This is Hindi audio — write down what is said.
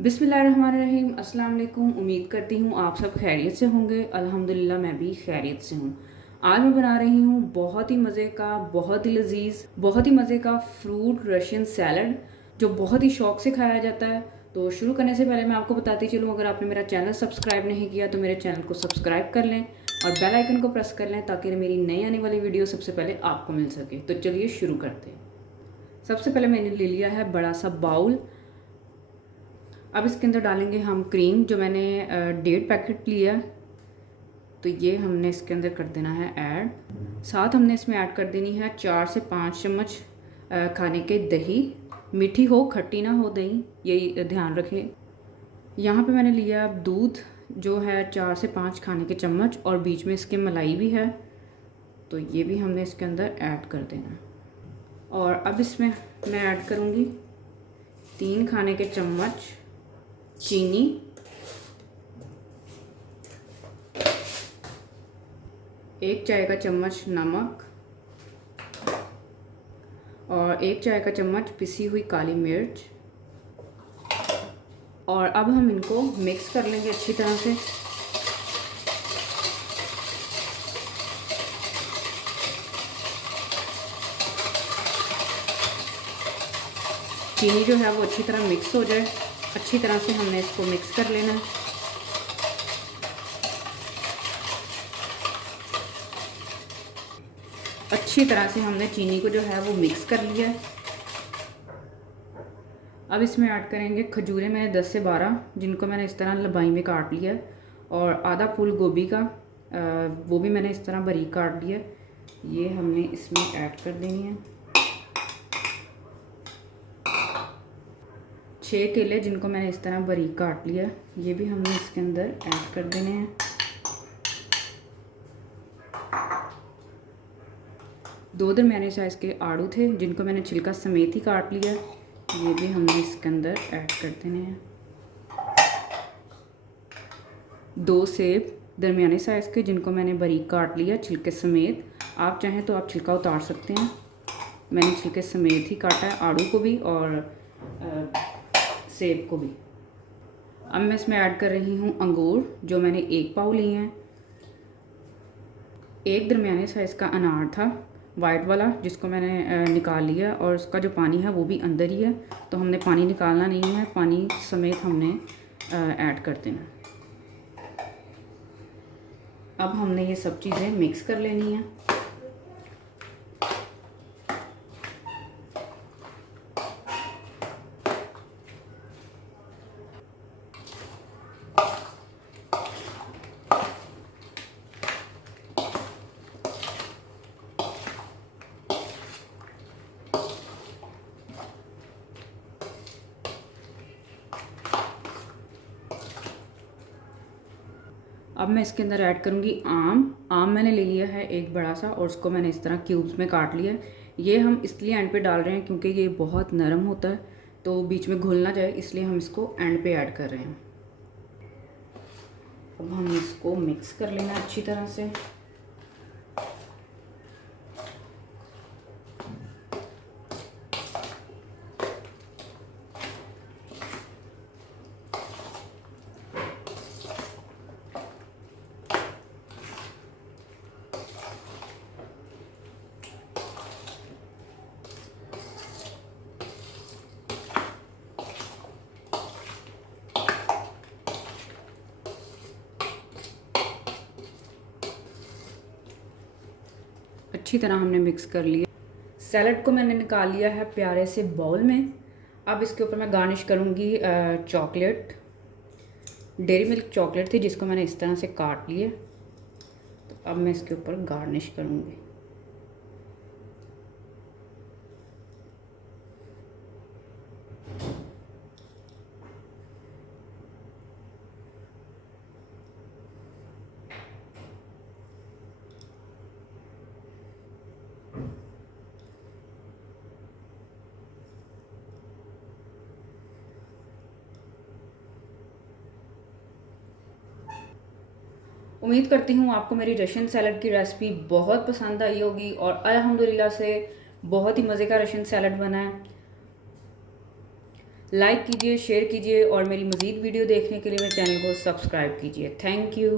बिस्मिल्लाहिर्रहमानिर्रहीम। अस्सलाम वालेकुम। उम्मीद करती हूँ आप सब खैरियत से होंगे। अल्हम्दुलिल्लाह मैं भी खैरियत से हूँ। आज मैं बना रही हूँ बहुत ही मज़े का, बहुत ही लजीज, बहुत ही मज़े का फ्रूट रशियन सैलड, जो बहुत ही शौक से खाया जाता है। तो शुरू करने से पहले मैं आपको बताती चलूँ, अगर आपने मेरा चैनल सब्सक्राइब नहीं किया तो मेरे चैनल को सब्सक्राइब कर लें और बेल आइकन को प्रेस कर लें ताकि मेरी नई आने वाली वीडियो सबसे पहले आपको मिल सके। तो चलिए शुरू करते हैं। सबसे पहले मैंने ले लिया है बड़ा सा बाउल। अब इसके अंदर डालेंगे हम क्रीम, जो मैंने 1.5 पैकेट लिया। तो ये हमने इसके अंदर कर देना है ऐड। साथ हमने इसमें ऐड कर देनी है 4 से 5 चम्मच खाने के दही। मीठी हो, खट्टी ना हो दही, यही ध्यान रखें। यहाँ पे मैंने लिया दूध, जो है 4 से 5 खाने के चम्मच, और बीच में इसके मलाई भी है, तो ये भी हमने इसके अंदर ऐड कर देना। और अब इसमें मैं ऐड करूँगी 3 खाने के चम्मच चीनी, 1 चाय का चम्मच नमक और 1 चाय का चम्मच पिसी हुई काली मिर्च। और अब हम इनको मिक्स कर लेंगे अच्छी तरह से। चीनी जो है वो अच्छी तरह मिक्स हो जाए, अच्छी तरह से हमने इसको मिक्स कर लेना है। अच्छी तरह से हमने चीनी को जो है वो मिक्स कर लिया है। अब इसमें ऐड करेंगे खजूरें, मैंने 10 से 12, जिनको मैंने इस तरह लंबाई में काट लिया है, और आधा फूल गोभी का, वो भी मैंने इस तरह बारीक काट लिया। ये हमने इसमें ऐड कर देनी है। 6 केले, जिनको मैंने इस तरह बारीक काट लिया, ये भी हमने इसके अंदर ऐड कर देने हैं। 2 दरमियाने साइज़ के आड़ू थे, जिनको मैंने छिलका समेत ही काट लिया, ये भी हमने इसके अंदर ऐड कर देने हैं। 2 सेब दरमियाने साइज़ के, जिनको मैंने बारीक काट लिया छिलके समेत। आप चाहें तो आप छिलका उतार सकते हैं, मैंने छिलके समेत ही काटा है, आड़ू को भी और सेब को भी। अब मैं इसमें ऐड कर रही हूँ अंगूर, जो मैंने 1 पाव लिए हैं। 1 दरमियाने साइज़ का अनार था, वाइट वाला, जिसको मैंने निकाल लिया, और उसका जो पानी है वो भी अंदर ही है, तो हमने पानी निकालना नहीं है, पानी समेत हमने ऐड कर देना। अब हमने ये सब चीज़ें मिक्स कर लेनी है। अब मैं इसके अंदर ऐड करूँगी आम मैंने ले लिया है एक बड़ा सा, और उसको मैंने इस तरह क्यूब्स में काट लिया है। ये हम इसलिए एंड पे डाल रहे हैं क्योंकि ये बहुत नरम होता है, तो बीच में घुल ना जाए, इसलिए हम इसको एंड पे ऐड कर रहे हैं। अब हम इसको मिक्स कर लेना अच्छी तरह से। अच्छी तरह हमने मिक्स कर लिया। सैलड को मैंने निकाल लिया है प्यारे से बाउल में। अब इसके ऊपर मैं गार्निश करूँगी चॉकलेट। डेयरी मिल्क चॉकलेट थी, जिसको मैंने इस तरह से काट लिया, तो अब मैं इसके ऊपर गार्निश करूँगी। उम्मीद करती हूँ आपको मेरी रशियन सैलड की रेसिपी बहुत पसंद आई होगी, और अल्हम्दुलिल्लाह से बहुत ही मज़े का रशियन सैलड बना है। लाइक कीजिए, शेयर कीजिए और मेरी मज़ीद वीडियो देखने के लिए मेरे चैनल को सब्सक्राइब कीजिए। Thank you.